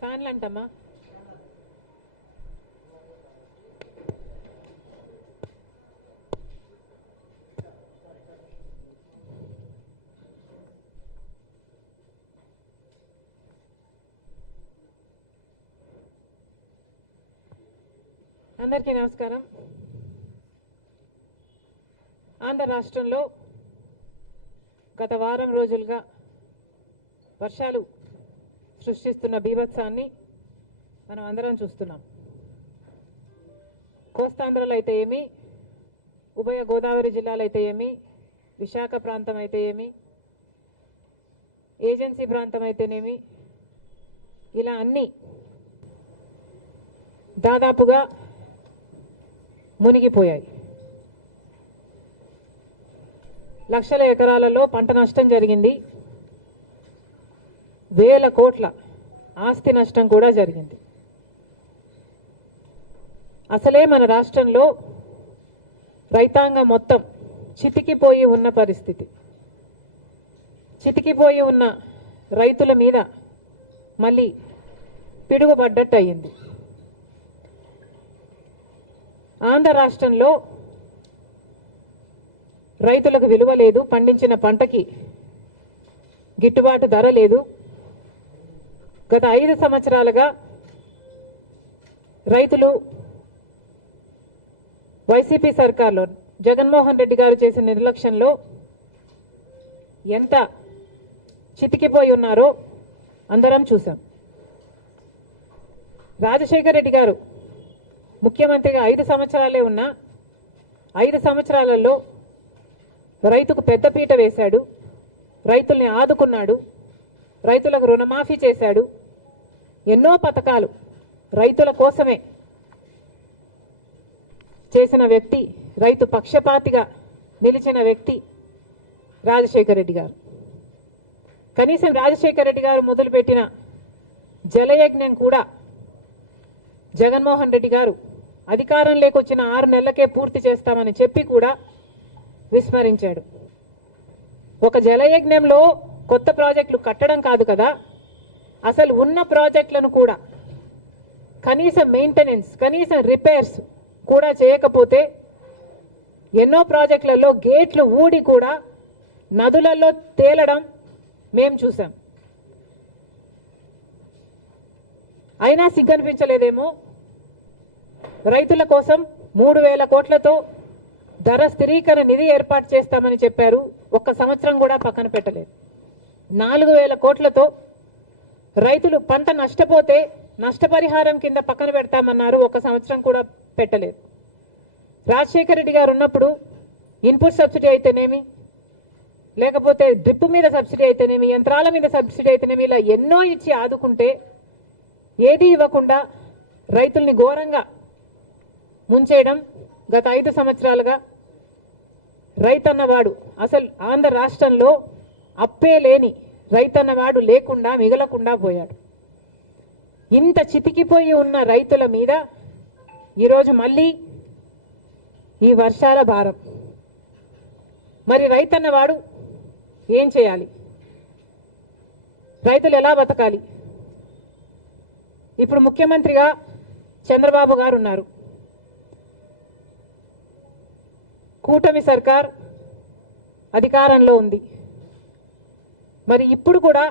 ఫ్యాన్లు అంటమ్మా. అందరికీ నమస్కారం. ఆంధ్ర రాష్ట్రంలో గత వారం రోజులుగా వర్షాలు సృష్టిస్తున్న బీభత్సాన్ని మనం అందరం చూస్తున్నాం. కోస్తాంధ్రలో అయితే ఏమి, ఉభయ గోదావరి జిల్లాలు అయితే ఏమి, విశాఖ ప్రాంతం అయితే ఏమి, ఏజెన్సీ ప్రాంతం అయితేనేమి, ఇలా అన్నీ దాదాపుగా మునిగిపోయాయి. లక్షల ఎకరాలలో పంట నష్టం జరిగింది. వేల కోట్ల ఆస్తి నష్టం కూడా జరిగింది. అసలే మన రాష్ట్రంలో రైతాంగం మొత్తం చితికిపోయి ఉన్న పరిస్థితి. చితికిపోయి ఉన్న రైతుల మీద మళ్ళీ పిడుగుపడ్డట్టు అయ్యింది. ఆంధ్ర రాష్ట్రంలో రైతులకు విలువ లేదు, పండించిన పంటకి గిట్టుబాటు ధర లేదు. గత 5 సంవత్సరాలుగా రైతులు వైసీపీ సర్కార్లో జగన్మోహన్ రెడ్డి గారు చేసిన నిర్లక్ష్యంలో ఎంత చితికిపోయి ఉన్నారో అందరం చూసాం. రాజశేఖర రెడ్డి గారు ముఖ్యమంత్రిగా 5 సంవత్సరాలే ఉన్నా 5 సంవత్సరాలలో రైతుకు పెద్దపీట వేశాడు, రైతుల్ని ఆదుకున్నాడు, రైతులకు రుణమాఫీ చేశాడు. ఎన్నో పథకాలు రైతుల కోసమే చేసిన వ్యక్తి, రైతు పక్షపాతిగా నిలిచిన వ్యక్తి రాజశేఖర రెడ్డి గారు. కనీసం రాజశేఖర రెడ్డి గారు మొదలుపెట్టిన జలయజ్ఞం కూడా జగన్మోహన్ రెడ్డి గారు అధికారంలోకి వచ్చిన 6 నెలలకే పూర్తి చేస్తామని చెప్పి కూడా విస్మరించాడు. ఒక జలయజ్ఞంలో కొత్త ప్రాజెక్టులు కట్టడం కాదు కదా, అసలు ఉన్న ప్రాజెక్టులను కూడా కనీసం మెయింటెనెన్స్, కనీసం రిపేర్స్ కూడా చేయకపోతే ఎన్నో ప్రాజెక్టులలో గేట్లు ఊడి కూడా నదులలో తేలడం మేము చూసాం. అయినా సిగ్గనిపించలేదేమో. రైతుల కోసం 3,000 కోట్లతో ధర స్థిరీకరణ నిధి ఏర్పాటు చేస్తామని చెప్పారు. 1 సంవత్సరం కూడా పక్కన పెట్టలేదు. 4,000 కోట్లతో రైతులు పంట నష్టపోతే నష్టపరిహారం కింద పక్కన పెడతామన్నారు. 1 సంవత్సరం కూడా పెట్టలేదు. రాజశేఖర రెడ్డి గారు ఉన్నప్పుడు ఇన్పుట్ సబ్సిడీ అయితేనేమి, లేకపోతే డ్రిప్ మీద సబ్సిడీ అయితేనేమి, యంత్రాల మీద సబ్సిడీ అయితేనేమి, ఇలా ఎన్నో ఇచ్చి ఆదుకుంటే ఏది ఇవ్వకుండా రైతుల్ని ఘోరంగా ముంచేయడం గత 5 సంవత్సరాలుగా. రైతన్నవాడు అసలు ఆంధ్ర రాష్ట్రంలో అప్పే లేని రైతన్నవాడు లేకుండా మిగలకుండా పోయాడు. ఇంత చితికిపోయి ఉన్న రైతుల మీద ఈరోజు మళ్ళీ ఈ వర్షాల భారం. మరి రైతన్నవాడు ఏం చేయాలి? రైతులు ఎలా బతకాలి? ఇప్పుడు ముఖ్యమంత్రిగా చంద్రబాబు గారు ఉన్నారు. కూటమి సర్కార్ అధికారంలో ఉంది. మరి ఇప్పుడు కూడా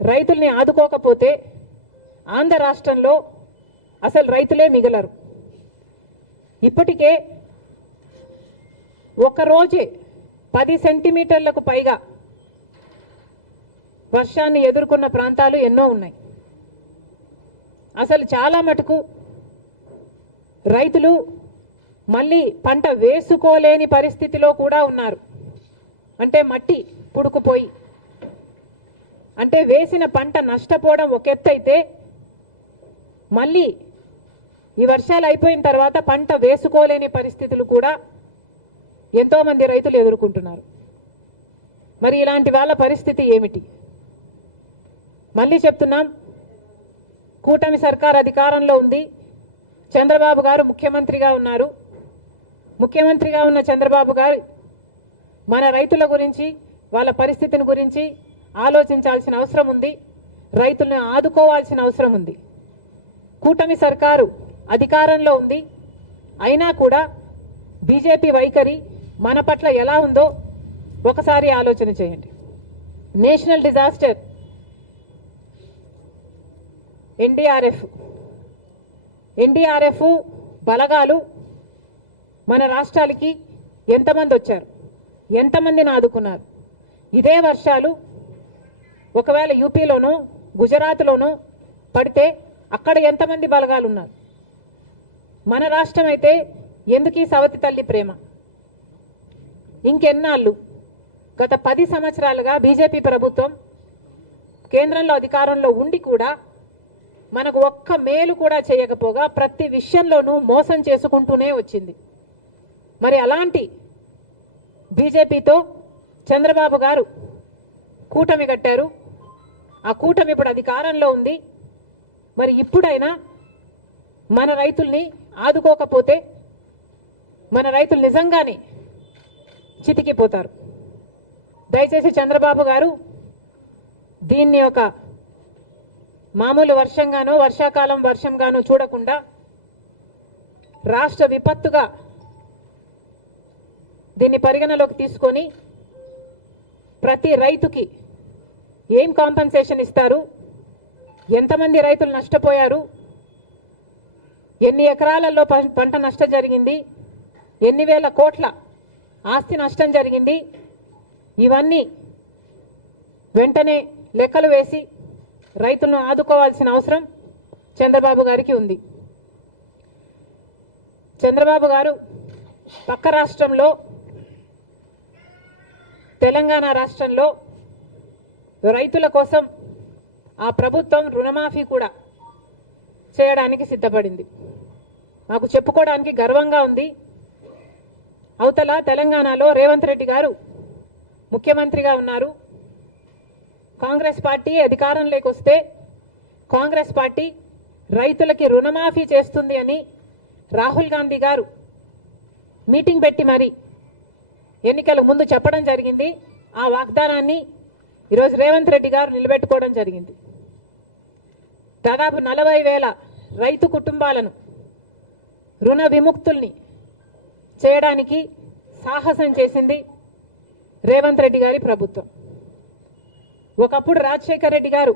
రైతుల్ని ఆదుకోకపోతే ఆంధ్ర రాష్ట్రంలో అసలు రైతులే మిగలరు. ఇప్పటికే ఒకరోజే 10 సెంటీమీటర్లకు పైగా వర్షాన్ని ఎదుర్కొన్న ప్రాంతాలు ఎన్నో ఉన్నాయి. అసలు చాలా మటుకు రైతులు మళ్ళీ పంట వేసుకోలేని పరిస్థితిలో కూడా ఉన్నారు. అంటే మట్టి పుడుకుపోయి, అంటే వేసిన పంట నష్టపోవడం ఒక ఎత్తు అయితే, మళ్ళీ ఈ వర్షాలు అయిపోయిన తర్వాత పంట వేసుకోలేని పరిస్థితులు కూడా ఎంతో మంది రైతులు ఎదుర్కొంటున్నారు. మరి ఇలాంటి వాళ్ళ పరిస్థితి ఏమిటి? మళ్ళీ చెప్తున్నాం, కూటమి సర్కార్ అధికారంలో ఉంది. చంద్రబాబు గారు ముఖ్యమంత్రిగా ఉన్నారు. ముఖ్యమంత్రిగా ఉన్న చంద్రబాబు గారు మన రైతుల గురించి, వాళ్ళ పరిస్థితిని గురించి ఆలోచించాల్సిన అవసరం ఉంది. రైతులను ఆదుకోవాల్సిన అవసరం ఉంది. కూటమి సర్కారు అధికారంలో ఉంది. అయినా కూడా బీజేపీ వైఖరి మన పట్ల ఎలా ఉందో ఒకసారి ఆలోచన చేయండి. నేషనల్ డిజాస్టర్ ఎన్డీఆర్ఎఫ్ బలగాలు మన రాష్ట్రాలకి ఎంతమంది వచ్చారు, ఎంతమందిని ఆదుకున్నారు? ఇదే వర్షాలు ఒకవేళ యూపీలోనో గుజరాత్లోనో పడితే అక్కడ ఎంతమంది బలగాలు ఉన్నారు? మన రాష్ట్రం అయితే ఎందుకు ఈ సవతి తల్లి ప్రేమ? ఇంకెన్నాళ్ళు? గత 10 సంవత్సరాలుగా బీజేపీ ప్రభుత్వం కేంద్రంలో అధికారంలో ఉండి కూడా మనకు ఒక్క మేలు కూడా చేయకపోగా ప్రతి విషయంలోనూ మోసం చేసుకుంటూనే వచ్చింది. మరి అలాంటి బీజేపీతో చంద్రబాబు గారు కూటమి కట్టారు. ఆ కూటమి ఇప్పుడు అధికారంలో ఉంది. మరి ఇప్పుడైనా మన రైతుల్ని ఆదుకోకపోతే మన రైతులు నిజంగానే చితికిపోతారు. దయచేసి చంద్రబాబు గారు దీన్ని ఒక మామూలు వర్షంగానో వర్షాకాలం వర్షంగానో చూడకుండా రాష్ట్ర విపత్తుగా దీన్ని పరిగణలోకి తీసుకొని ప్రతి రైతుకి ఏం కాంపెన్సేషన్ ఇస్తారు, ఎంతమంది రైతులు నష్టపోయారు, ఎన్ని ఎకరాలలో పంట నష్టం జరిగింది, ఎన్ని వేల కోట్ల ఆస్తి నష్టం జరిగింది, ఇవన్నీ వెంటనే లెక్కలు వేసి రైతులను ఆదుకోవాల్సిన అవసరం చంద్రబాబు గారికి ఉంది. చంద్రబాబు గారు పక్క రాష్ట్రంలో తెలంగాణ రాష్ట్రంలో రైతుల కోసం ఆ ప్రభుత్వం రుణమాఫీ కూడా చేయడానికి సిద్ధపడింది. మాకు చెప్పుకోవడానికి గర్వంగా ఉంది. అవతల తెలంగాణలో రేవంత్ రెడ్డి గారు ముఖ్యమంత్రిగా ఉన్నారు. కాంగ్రెస్ పార్టీ అధికారంలోకి వస్తే కాంగ్రెస్ పార్టీ రైతులకి రుణమాఫీ చేస్తుంది అని రాహుల్ గాంధీ గారు మీటింగ్ పెట్టి మరి ఎన్నికల ముందు చెప్పడం జరిగింది. ఆ వాగ్దానాన్ని ఈరోజు రేవంత్ రెడ్డి గారు నిలబెట్టుకోవడం జరిగింది. దాదాపు 40,000 రైతు కుటుంబాలను రుణ విముక్తుల్ని చేయడానికి సాహసం చేసింది రేవంత్ రెడ్డి గారి ప్రభుత్వం. ఒకప్పుడు రాజశేఖర్ రెడ్డి గారు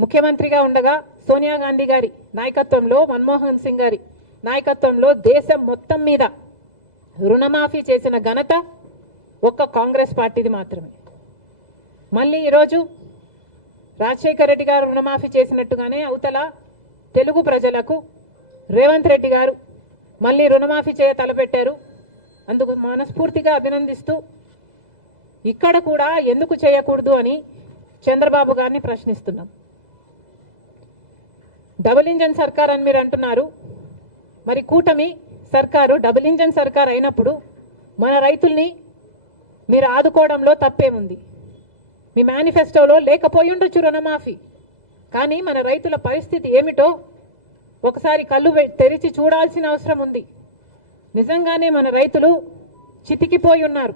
ముఖ్యమంత్రిగా ఉండగా సోనియా గాంధీ గారి నాయకత్వంలో, మన్మోహన్ సింగ్ గారి నాయకత్వంలో దేశం మొత్తం మీద రుణమాఫీ చేసిన ఘనత ఒక్క కాంగ్రెస్ పార్టీది మాత్రమే. మళ్ళీ ఈరోజు రాజశేఖర్ రెడ్డి గారు రుణమాఫీ చేసినట్టుగానే అవతల తెలుగు ప్రజలకు రేవంత్ రెడ్డి గారు మళ్ళీ రుణమాఫీ చేయ తలపెట్టారు. అందుకు మనస్ఫూర్తిగా అభినందిస్తూ ఇక్కడ కూడా ఎందుకు చేయకూడదు అని చంద్రబాబు గారిని ప్రశ్నిస్తున్నాం. డబుల్ ఇంజన్ సర్కార్ అని మీరు అంటున్నారు. మరి కూటమి సర్కారు డబుల్ ఇంజన్ సర్కార్ అయినప్పుడు మన రైతుల్ని మీరు ఆదుకోవడంలో తప్పేముంది? మీ మేనిఫెస్టోలో లేకపోయి ఉండొచ్చు రుణమాఫీ, కానీ మన రైతుల పరిస్థితి ఏమిటో ఒకసారి కళ్ళు తెరిచి చూడాల్సిన అవసరం ఉంది. నిజంగానే మన రైతులు చితికిపోయి ఉన్నారు.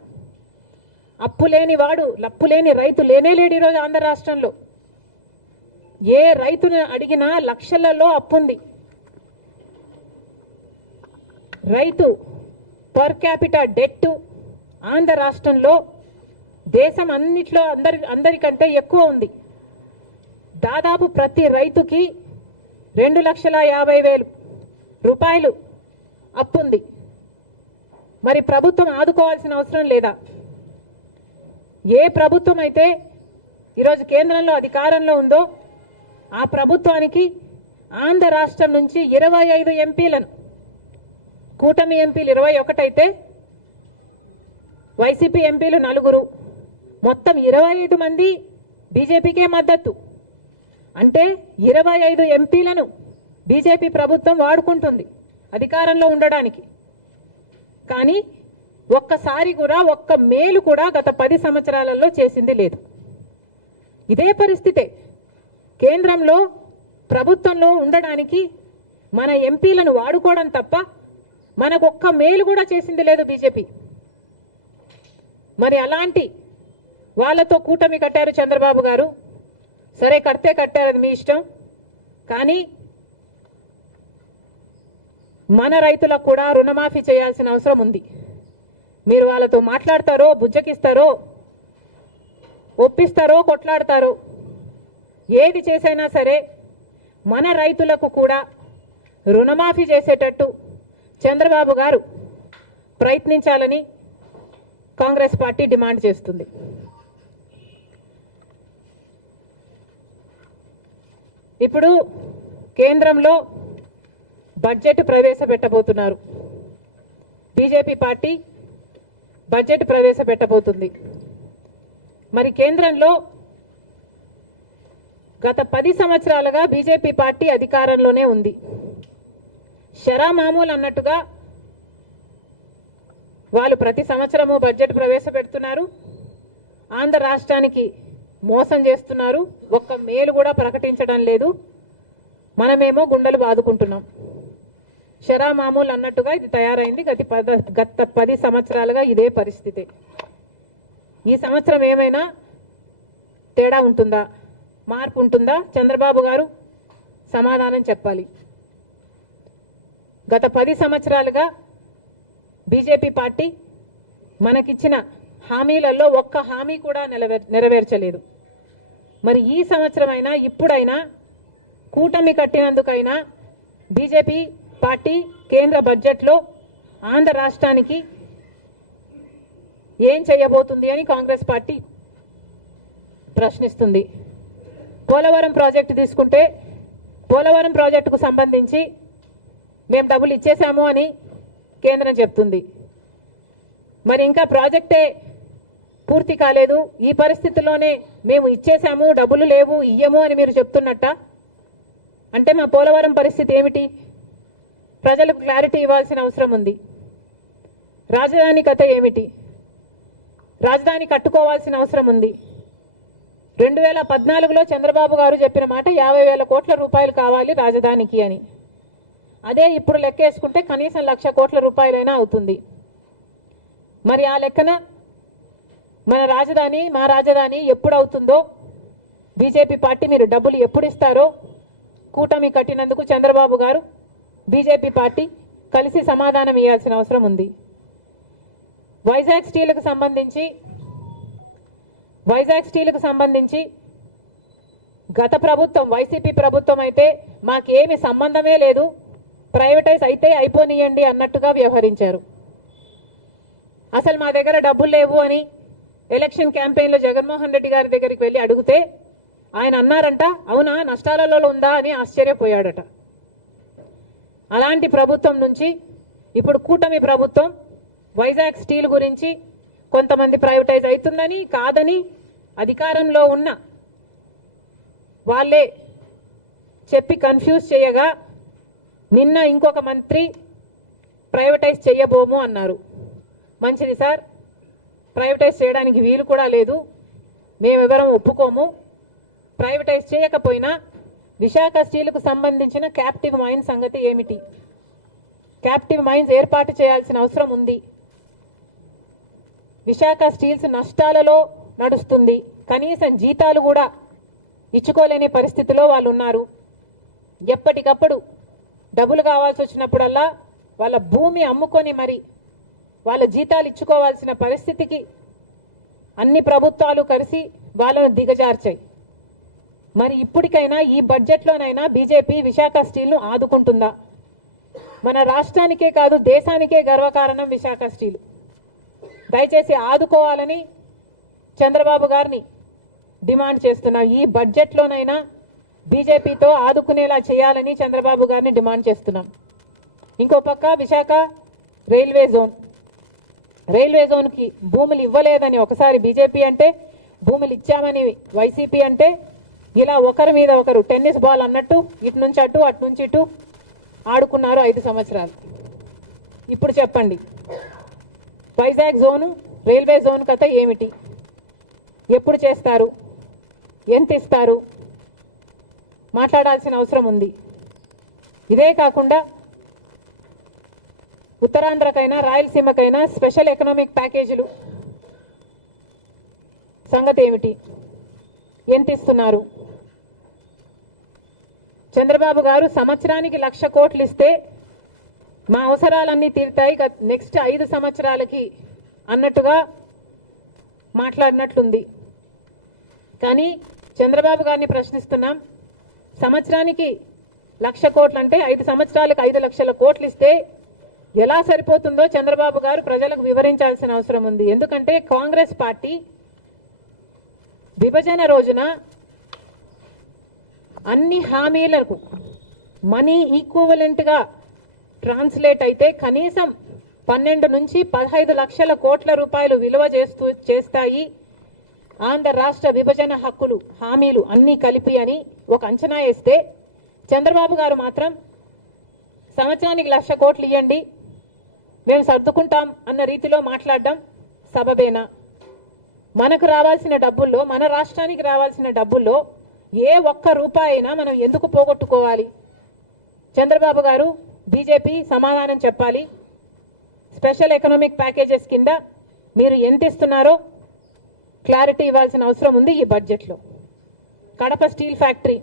అప్పు లేని వాడు లప్పు లేని రైతు లేనే లేడు ఈరోజు ఆంధ్ర రాష్ట్రంలో. ఏ రైతును అడిగినా లక్షలలో అప్పుంది. రైతు పర్ క్యాపిటా డెట్ ఆంధ్ర రాష్ట్రంలో దేశం అన్నిట్లో అందరికంటే ఎక్కువ ఉంది. దాదాపు ప్రతి రైతుకి 2,50,000 రూపాయలు అప్పుంది. మరి ప్రభుత్వం ఆదుకోవాల్సిన అవసరం లేదా? ఏ ప్రభుత్వం అయితే ఈరోజు కేంద్రంలో అధికారంలో ఉందో ఆ ప్రభుత్వానికి ఆంధ్ర రాష్ట్రం నుంచి 25 ఎంపీలను, కూటమి ఎంపీలు 21 అయితే వైసీపీ ఎంపీలు 4, మొత్తం 25 మంది బీజేపీకే మద్దతు. అంటే 25 ఎంపీలను బీజేపీ ప్రభుత్వం వాడుకుంటుంది అధికారంలో ఉండడానికి. కానీ ఒక్కసారి కూడా ఒక్క మేలు కూడా గత 10 సంవత్సరాలలో చేసింది లేదు. ఇదే పరిస్థితే కేంద్రంలో ప్రభుత్వంలో ఉండడానికి మన ఎంపీలను వాడుకోవడం తప్ప మనకు ఒక్క మేలు కూడా చేసింది లేదు బీజేపీ. మరి అలాంటి వాళ్ళతో కూటమి కట్టారు చంద్రబాబు గారు. సరే, కడితే కట్టారు, అది మీ ఇష్టం. కానీ మన రైతులకు కూడా రుణమాఫీ చేయాల్సిన అవసరం ఉంది. మీరు వాళ్ళతో మాట్లాడతారో, బుజ్జకిస్తారో, ఒప్పిస్తారో, కొట్లాడతారో, ఏది చేసైనా సరే మన రైతులకు కూడా రుణమాఫీ చేసేటట్టు చంద్రబాబు గారు ప్రయత్నించాలని కాంగ్రెస్ పార్టీ డిమాండ్ చేస్తుంది. ఇప్పుడు కేంద్రంలో బడ్జెట్ ప్రవేశపెట్టబోతున్నారు. బీజేపీ పార్టీ బడ్జెట్ ప్రవేశపెట్టబోతుంది. మరి కేంద్రంలో గత 10 సంవత్సరాలుగా బీజేపీ పార్టీ అధికారంలోనే ఉంది. షరా మామూలు అన్నట్టుగా వాళ్ళు ప్రతి సంవత్సరము బడ్జెట్ ప్రవేశపెడుతున్నారు. ఆంధ్ర రాష్ట్రానికి మోసం చేస్తున్నారు. ఒక్క మేలు కూడా ప్రకటించడం లేదు. మనమేమో గుండెలు బాదుకుంటున్నాం. షరా మామూలు అన్నట్టుగా ఇది తయారైంది. గత 10 సంవత్సరాలుగా ఇదే పరిస్థితి. ఈ సంవత్సరం ఏమైనా తేడా ఉంటుందా, మార్పు ఉంటుందా? చంద్రబాబు గారు సమాధానం చెప్పాలి. గత 10 సంవత్సరాలుగా బీజేపీ పార్టీ మనకిచ్చిన హామీలలో ఒక్క హామీ కూడా నెరవేర్చలేదు. మరి ఈ సంవత్సరమైనా, ఇప్పుడైనా, కూటమి కట్టినందుకైనా బీజేపీ పార్టీ కేంద్ర బడ్జెట్లో ఆంధ్ర రాష్ట్రానికి ఏం చేయబోతుంది అని కాంగ్రెస్ పార్టీ ప్రశ్నిస్తుంది. పోలవరం ప్రాజెక్టు తీసుకుంటే, పోలవరం ప్రాజెక్టుకు సంబంధించి మేము డబ్బులు ఇచ్చేసాము అని కేంద్రం చెప్తుంది. మరి ఇంకా ప్రాజెక్టే పూర్తి కాలేదు. ఈ పరిస్థితుల్లోనే మేము ఇచ్చేసాము, డబ్బులు లేవు, ఇయ్యము అని మీరు చెప్తున్నట్ట. అంటే మా పోలవరం పరిస్థితి ఏమిటి? ప్రజలకు క్లారిటీ ఇవ్వాల్సిన అవసరం ఉంది. రాజధాని కథ ఏమిటి? రాజధాని కట్టుకోవాల్సిన అవసరం ఉంది. 2014లో చంద్రబాబు గారు చెప్పిన మాట 50,000 కోట్ల రూపాయలు కావాలి రాజధానికి అని. అదే ఇప్పుడు లెక్కేసుకుంటే కనీసం 1,00,000 కోట్ల రూపాయలైనా అవుతుంది. మరి ఆ లెక్కన మన రాజధాని, మా రాజధాని ఎప్పుడు అవుతుందో, బీజేపీ పార్టీ మీరు డబ్బులు ఎప్పుడు ఇస్తారో కూటమి కట్టినందుకు చంద్రబాబు గారు, బీజేపీ పార్టీ కలిసి సమాధానం ఇవ్వాల్సిన అవసరం ఉంది. వైజాగ్ స్టీల్కు సంబంధించి గత ప్రభుత్వం, వైసీపీ ప్రభుత్వం అయితే మాకేమి సంబంధమే లేదు, ప్రైవేటైజ్ అయితే అయిపోనియండి అన్నట్టుగా వ్యవహరించారు. అసలు మా దగ్గర డబ్బులు లేవు అని ఎలక్షన్ క్యాంపెయిన్లో జగన్మోహన్ రెడ్డి గారి దగ్గరికి వెళ్ళి అడిగితే ఆయన అన్నారంట, అవునా నష్టాలలో ఉందా అని ఆశ్చర్యపోయాడట. అలాంటి ప్రభుత్వం నుంచి ఇప్పుడు కూటమి ప్రభుత్వం వైజాగ్ స్టీల్ గురించి కొంతమంది ప్రైవేటైజ్ అవుతుందని, కాదని అధికారంలో ఉన్న వాళ్ళే చెప్పి కన్ఫ్యూజ్ చేయగా నిన్న ఇంకొక మంత్రి ప్రైవేటైజ్ చేయబోము అన్నారు. మంచిది సార్, ప్రైవేటైజ్ చేయడానికి వీలు కూడా లేదు, మేమెవరం ఒప్పుకోము. ప్రైవేటైజ్ చేయకపోయినా విశాఖ స్టీల్కు సంబంధించిన క్యాప్టివ్ మైన్స్ సంగతి ఏమిటి? క్యాప్టివ్ మైన్స్ ఏర్పాటు చేయాల్సిన అవసరం ఉంది. విశాఖ స్టీల్స్ నష్టాలలో నడుస్తుంది. కనీసం జీతాలు కూడా ఇచ్చుకోలేని పరిస్థితిలో వాళ్ళు ఉన్నారు. ఎప్పటికప్పుడు డబ్బులు కావాల్సి వచ్చినప్పుడల్లా వాళ్ళ భూమి అమ్ముకొని మరి వాళ్ళ జీతాలు ఇచ్చుకోవాల్సిన పరిస్థితికి అన్ని ప్రభుత్వాలు కలిసి వాళ్ళను దిగజార్చాయి. మరి ఇప్పటికైనా ఈ బడ్జెట్లోనైనా బీజేపీ విశాఖ స్టీల్ను ఆదుకుంటుందా? మన రాష్ట్రానికే కాదు దేశానికే గర్వకారణం విశాఖ స్టీల్. దయచేసి ఆదుకోవాలని చంద్రబాబు గారిని డిమాండ్ చేస్తున్నాం. ఈ బడ్జెట్లోనైనా బీజేపీతో ఆదుకునేలా చేయాలని చంద్రబాబు గారిని డిమాండ్ చేస్తున్నాం. ఇంకో పక్క విశాఖ రైల్వే జోన్కి భూములు ఇవ్వలేదని ఒకసారి బీజేపీ అంటే, భూములు ఇచ్చామని వైసీపీ అంటే, ఇలా ఒకరి మీద ఒకరు టెన్నిస్ బాల్ అన్నట్టు ఇటు నుంచి అటు, అటు నుంచి ఇటు ఆడుకున్నారు 5 సంవత్సరాలు. ఇప్పుడు చెప్పండి, వైజాగ్ జోను, రైల్వే జోన్ కథ ఏమిటి? ఎప్పుడు చేస్తారు? ఎంత ఇస్తారు? మాట్లాడాల్సిన అవసరం ఉంది. ఇదే కాకుండా ఉత్తరాంధ్రకైనా రాయలసీమకైనా స్పెషల్ ఎకనామిక్ ప్యాకేజీలు సంగతి ఏమిటి? ఎంత ఇస్తున్నారు? చంద్రబాబు గారు సంవత్సరానికి 1,00,000 కోట్లు ఇస్తే మా అవసరాలన్నీ తీరుతాయి నెక్స్ట్ 5 సంవత్సరాలకి అన్నట్టుగా మాట్లాడినట్లుంది. కానీ చంద్రబాబు గారిని ప్రశ్నిస్తున్నాం. సంవత్సరానికి 1,00,000 కోట్లు అంటే 5 సంవత్సరాలకు 5,00,000 కోట్లు ఇస్తే ఎలా సరిపోతుందో చంద్రబాబు గారు ప్రజలకు వివరించాల్సిన అవసరం ఉంది. ఎందుకంటే కాంగ్రెస్ పార్టీ విభజన రోజున అన్ని హామీలకు మనీ ఈక్వివలెంట్ గా ట్రాన్స్లేట్ అయితే కనీసం 12 నుంచి 15 లక్షల కోట్ల రూపాయలు విలువ చేస్తాయి ఆంధ్ర రాష్ట్ర విభజన హక్కులు హామీలు అన్నీ కలిపి అని ఒక అంచనా వేస్తే చంద్రబాబు గారు మాత్రం సంవత్సరానికి 1,00,000 కోట్లు ఇవ్వండి మేము సర్దుకుంటాం అన్న రీతిలో మాట్లాడడం సబబేనా? మనకు రావాల్సిన డబ్బుల్లో, మన రాష్ట్రానికి రావాల్సిన డబ్బుల్లో ఏ ఒక్క రూపాయి అయినా మనం ఎందుకు పోగొట్టుకోవాలి? చంద్రబాబు గారు, బీజేపీ సమాధానం చెప్పాలి. స్పెషల్ ఎకనామిక్ ప్యాకేజెస్ కింద మీరు ఎంత ఇస్తున్నారో క్లారిటీ ఇవ్వాల్సిన అవసరం ఉంది ఈ బడ్జెట్లో. కడప స్టీల్ ఫ్యాక్టరీ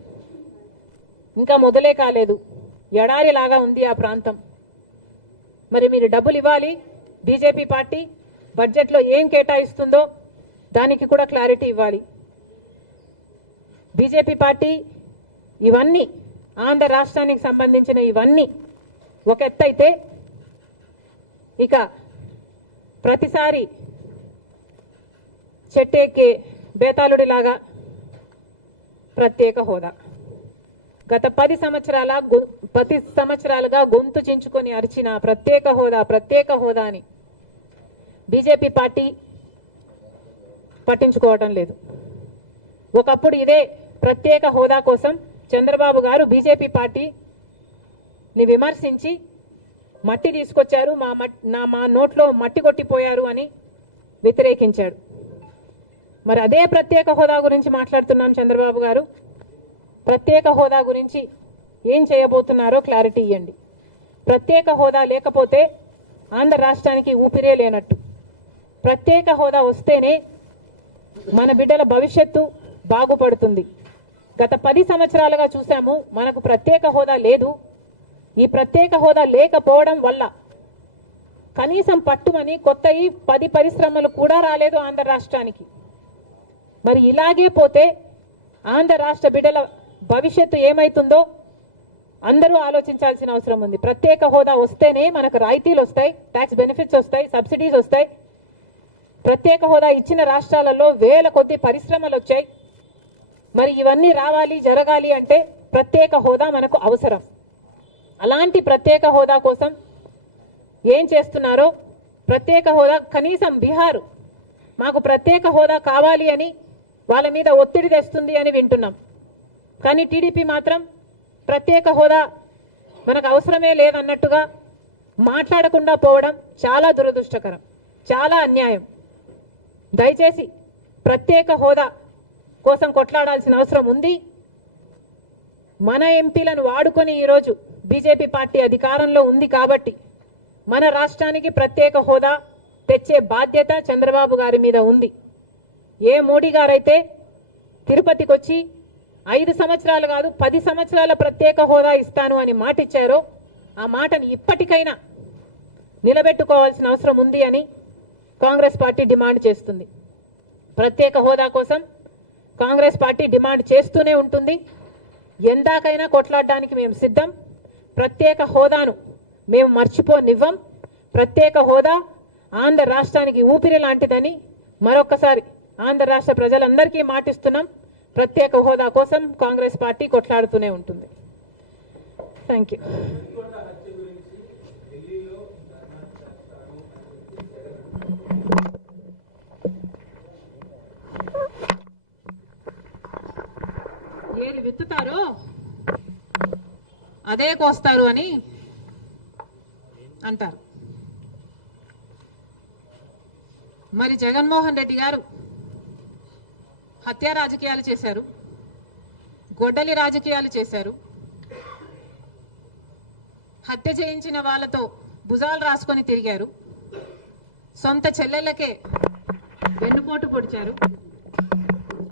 ఇంకా మొదలే కాలేదు, ఎడారిలాగా ఉంది ఆ ప్రాంతం. మరి మీరు డబ్బులు ఇవ్వాలి. బీజేపీ పార్టీ బడ్జెట్లో ఏం కేటాయిస్తుందో దానికి కూడా క్లారిటీ ఇవ్వాలి. బీజేపీ పార్టీ ఇవన్నీ ఆంధ్ర రాష్ట్రానికి సంబంధించిన ఇవన్నీ ఒక ఎత్తైతే, ఇక ప్రతిసారి చెట్టెక్కే బేతాళుడిలాగా ప్రత్యేక హోదా గత 10 సంవత్సరాలుగా గొంతు చించుకొని అరిచిన ప్రత్యేక హోదా అని బీజేపీ పార్టీ పట్టించుకోవటం లేదు. ఒకప్పుడు ఇదే ప్రత్యేక హోదా కోసం చంద్రబాబు గారు బీజేపీ పార్టీని విమర్శించి మట్టి తీసుకొచ్చారు, మా నోట్లో మట్టి కొట్టిపోయారు అని వ్యతిరేకించాడు. మరి అదే ప్రత్యేక హోదా గురించి మాట్లాడుతున్నాం. చంద్రబాబు గారు ప్రత్యేక హోదా గురించి ఏం చేయబోతున్నారో క్లారిటీ ఇవ్వండి. ప్రత్యేక హోదా లేకపోతే ఆంధ్ర రాష్ట్రానికి ఊపిరే లేనట్టు. ప్రత్యేక హోదా వస్తేనే మన బిడ్డల భవిష్యత్తు బాగుపడుతుంది. గత 10 సంవత్సరాలుగా చూసాము, మనకు ప్రత్యేక హోదా లేదు. ఈ ప్రత్యేక హోదా లేకపోవడం వల్ల కనీసం పట్టుమని కొత్తవి 10 పరిశ్రమలు కూడా రాలేదు ఆంధ్ర రాష్ట్రానికి. మరి ఇలాగే పోతే ఆంధ్ర రాష్ట్ర బిడ్డల భవిష్యత్తు ఏమైతుందో అందరూ ఆలోచించాల్సిన అవసరం ఉంది. ప్రత్యేక హోదా వస్తేనే మనకు రాయితీలు వస్తాయి, ట్యాక్స్ బెనిఫిట్స్ వస్తాయి, సబ్సిడీస్ వస్తాయి. ప్రత్యేక హోదా ఇచ్చిన రాష్ట్రాలలో వేల కొద్ది పరిశ్రమలు వచ్చాయి. మరి ఇవన్నీ రావాలి, జరగాలి అంటే ప్రత్యేక హోదా మనకు అవసరం. అలాంటి ప్రత్యేక హోదా కోసం ఏం చేస్తున్నారో, ప్రత్యేక హోదా కనీసం బీహార్ మాకు ప్రత్యేక హోదా కావాలి అని వాళ్ళ మీద ఒత్తిడి తెస్తుంది అని వింటున్నాం. కానీ టీడీపీ మాత్రం ప్రత్యేక హోదా మనకు అవసరమే లేదన్నట్టుగా మాట్లాడకుండా పోవడం చాలా దురదృష్టకరం, చాలా అన్యాయం. దయచేసి ప్రత్యేక హోదా కోసం కొట్లాడాల్సిన అవసరం ఉంది. మన ఎంపీలను వాడుకొని ఈరోజు బీజేపీ పార్టీ అధికారంలో ఉంది కాబట్టి మన రాష్ట్రానికి ప్రత్యేక హోదా తెచ్చే బాధ్యత చంద్రబాబు గారి మీద ఉంది. ఏ మోడీ గారైతే తిరుపతికి వచ్చి 5 సంవత్సరాలు కాదు 10 సంవత్సరాల ప్రత్యేక హోదా ఇస్తాను అని మాట ఇచ్చారో ఆ మాటని ఇప్పటికైనా నిలబెట్టుకోవాల్సిన అవసరం ఉంది అని కాంగ్రెస్ పార్టీ డిమాండ్ చేస్తుంది. ప్రత్యేక హోదా కోసం కాంగ్రెస్ పార్టీ డిమాండ్ చేస్తూనే ఉంటుంది. ఎందాకైనా కొట్లాడడానికి మేము సిద్ధం. ప్రత్యేక హోదాను మేము మర్చిపోనివ్వం. ప్రత్యేక హోదా ఆంధ్ర రాష్ట్రానికి ఊపిరి లాంటిదని మరొకసారి ఆంధ్ర రాష్ట్ర ప్రజలందరికీ మాటిస్తున్నాం. ప్రత్యేక హోదా కోసం కాంగ్రెస్ పార్టీ కొట్లాడుతూనే ఉంటుంది. Thank you. ఏది విత్తుతారో అదే కోస్తారు అని అంటారు. మరి జగన్మోహన్ రెడ్డి గారు హత్య రాజకీయాలు చేశారు. గొడ్డలి రాజకీయాలు చేశారు. హత్య చేయించిన వాళ్ళతో భుజాలు రాసుకొని తిరిగారు. సొంత చెల్లెళ్ళకే వెన్నుపోటు పొడిచారు.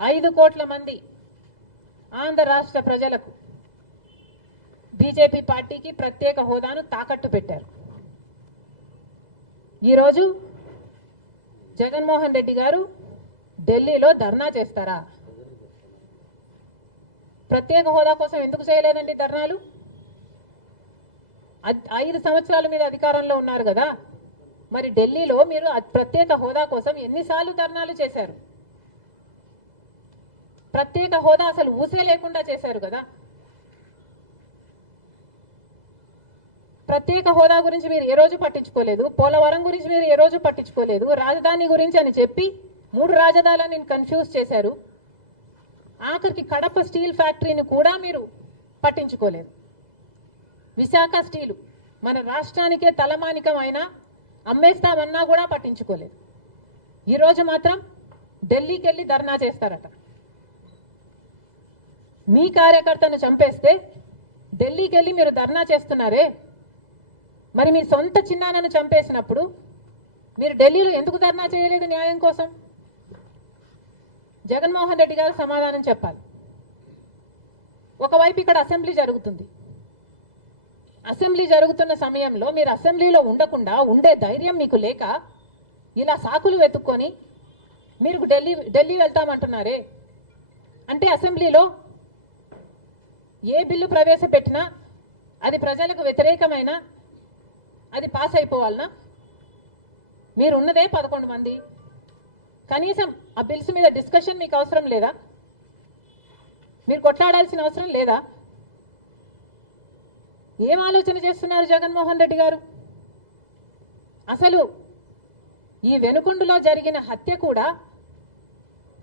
5 కోట్ల మంది ఆంధ్ర రాష్ట్ర ప్రజలకు బీజేపీ పార్టీకి ప్రత్యేక హోదాను తాకట్టు పెట్టారు. ఈరోజు జగన్మోహన్ రెడ్డి గారు ఢిల్లీలో ధర్నా చేస్తారా? ప్రత్యేక హోదా కోసం ఎందుకు చేయలేదండి ధర్నాలు? 5 సంవత్సరాల మీద అధికారంలో ఉన్నారు కదా, మరి ఢిల్లీలో మీరు ప్రత్యేక హోదా కోసం ఎన్నిసార్లు ధర్నాలు చేశారు? ప్రత్యేక హోదా అసలు ఊసే లేకుండా చేశారు కదా. ప్రత్యేక హోదా గురించి మీరు ఏ రోజు పట్టించుకోలేదు. పోలవరం గురించి మీరు ఏ రోజు పట్టించుకోలేదు. రాజధాని గురించి అని చెప్పి 3 రాజధానులను కన్ఫ్యూజ్ చేశారు. ఆఖరికి కడప స్టీల్ ఫ్యాక్టరీని కూడా మీరు పట్టించుకోలేదు. విశాఖ స్టీలు మన రాష్ట్రానికే తలమానికం అయినా అమ్మేస్తామన్నా కూడా పట్టించుకోలేదు. ఈరోజు మాత్రం ఢిల్లీకి వెళ్ళి ధర్నా చేస్తారట. మీ కార్యకర్తను చంపేస్తే ఢిల్లీకి వెళ్ళి మీరు ధర్నా చేస్తున్నారే, మరి మీ సొంత చిన్నాన్నను చంపేసినప్పుడు మీరు ఢిల్లీలో ఎందుకు ధర్నా చేయలేదు న్యాయం కోసం? జగన్మోహన్ రెడ్డి గారు సమాధానం చెప్పాలి. ఒకవైపు ఇక్కడ అసెంబ్లీ జరుగుతుంది. అసెంబ్లీ జరుగుతున్న సమయంలో మీరు అసెంబ్లీలో ఉండకుండా ఉండే ధైర్యం మీకు లేక ఇలా సాకులు వెతుక్కొని మీరు ఢిల్లీ వెళ్తామంటున్నారే. అంటే అసెంబ్లీలో ఏ బిల్లు ప్రవేశపెట్టినా అది ప్రజలకు వ్యతిరేకమైన అది పాస్ అయిపోవాలనా? మీరు ఉన్నదే 11 మంది. కనీసం ఆ బిల్స్ మీద డిస్కషన్ మీకు అవసరం లేదా? మీరు కొట్లాడాల్సిన అవసరం లేదా? ఏం ఆలోచన చేస్తున్నారు జగన్మోహన్ రెడ్డి గారు? అసలు ఈ వెనుకొండలో జరిగిన హత్య కూడా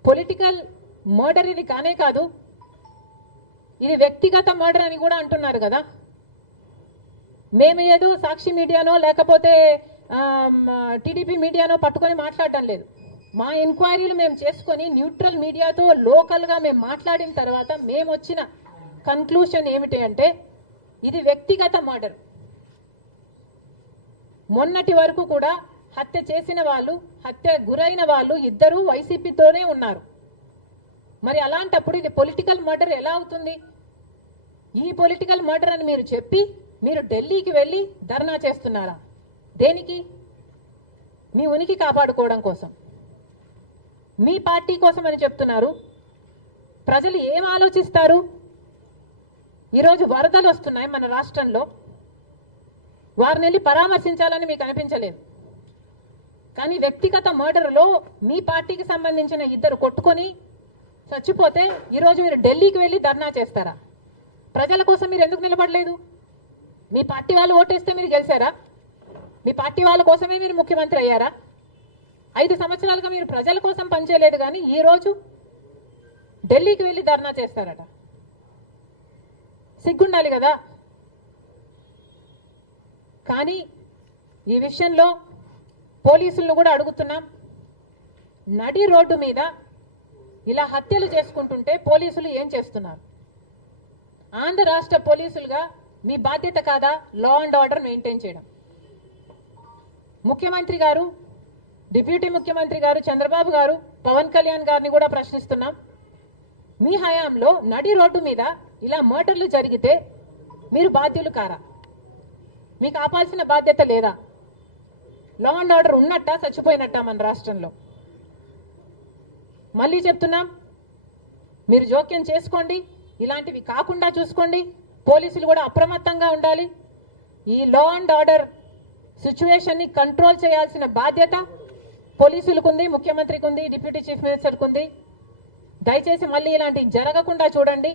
పొలిటికల్ మర్డర్ ఇది కానే కాదు, ఇది వ్యక్తిగత మర్డర్ అని కూడా అంటున్నారు కదా. మేము ఏదో సాక్షి మీడియానో లేకపోతే టీడీపీ మీడియానో పట్టుకొని మాట్లాడడం లేదు. మా ఎంక్వైరీలు మేము చేసుకొని న్యూట్రల్ మీడియాతో లోకల్గా మేము మాట్లాడిన తర్వాత మేము వచ్చిన కన్క్లూషన్ ఏమిటి అంటే ఇది వ్యక్తిగత మర్డర్. మొన్నటి వరకు కూడా హత్య చేసిన వాళ్ళు, హత్య గురైన వాళ్ళు ఇద్దరూ వైసీపీతోనే ఉన్నారు. మరి అలాంటప్పుడు ఇది పొలిటికల్ మర్డర్ ఎలా అవుతుంది? ఈ పొలిటికల్ మర్డర్ అని మీరు చెప్పి మీరు ఢిల్లీకి వెళ్ళి ధర్నా చేస్తున్నారా? దేనికి? మీ ఉనికి కాపాడుకోవడం కోసం, మీ పార్టీ కోసం అని చెప్తున్నారు. ప్రజలు ఏం ఆలోచిస్తారు? ఈరోజు వరదలు వస్తున్నాయి మన రాష్ట్రంలో, వారిని వెళ్ళి పరామర్శించాలని మీకు అనిపించలేదు. కానీ వ్యక్తిగత మర్డర్లో మీ పార్టీకి సంబంధించిన 2 కొట్టుకొని చచ్చిపోతే ఈరోజు మీరు ఢిల్లీకి వెళ్ళి ధర్నా చేస్తారా? ప్రజల కోసం మీరు ఎందుకు నిలబడలేదు? మీ పార్టీ వాళ్ళు ఓటేస్తే మీరు గెలిచారా? మీ పార్టీ వాళ్ళ కోసమే మీరు ముఖ్యమంత్రి అయ్యారా? 5 సంవత్సరాలుగా మీరు ప్రజల కోసం పనిచేయలేదు, కానీ ఈరోజు ఢిల్లీకి వెళ్ళి ధర్నా చేస్తారట. సిగ్గుండాలి కదా. కానీ ఈ విషయంలో పోలీసులను కూడా అడుగుతున్నాం. నడి రోడ్డు మీద ఇలా హత్యలు చేసుకుంటుంటే పోలీసులు ఏం చేస్తున్నారు? ఆంధ్ర రాష్ట్ర పోలీసులుగా మీ బాధ్యత కాదా లా అండ్ ఆర్డర్ మెయింటైన్ చేయడం? ముఖ్యమంత్రి గారు, డిప్యూటీ ముఖ్యమంత్రి గారు చంద్రబాబు గారు, పవన్ కళ్యాణ్ గారిని కూడా ప్రశ్నిస్తున్నాం. మీ హయాంలో నడి రోడ్డు మీద ఇలా మర్డర్లు జరిగితే మీరు బాధ్యులు కారా? మీకు ఆపాల్సిన బాధ్యత లేదా? లా అండ్ ఆర్డర్ ఉన్నట్టా చచ్చిపోయినట్టా మన రాష్ట్రంలో? మళ్ళీ చెప్తున్నాం, మీరు జోక్యం చేసుకోండి, ఇలాంటివి కాకుండా చూసుకోండి. పోలీసులు కూడా అప్రమత్తంగా ఉండాలి. ఈ లా అండ్ ఆర్డర్ సిచ్యువేషన్ని కంట్రోల్ చేయాల్సిన బాధ్యత పోలీసులకు ఉంది, ముఖ్యమంత్రికి ఉంది, డిప్యూటీ చీఫ్ మినిస్టర్కి ఉంది. దయచేసి మళ్ళీ ఇలాంటివి జరగకుండా చూడండి.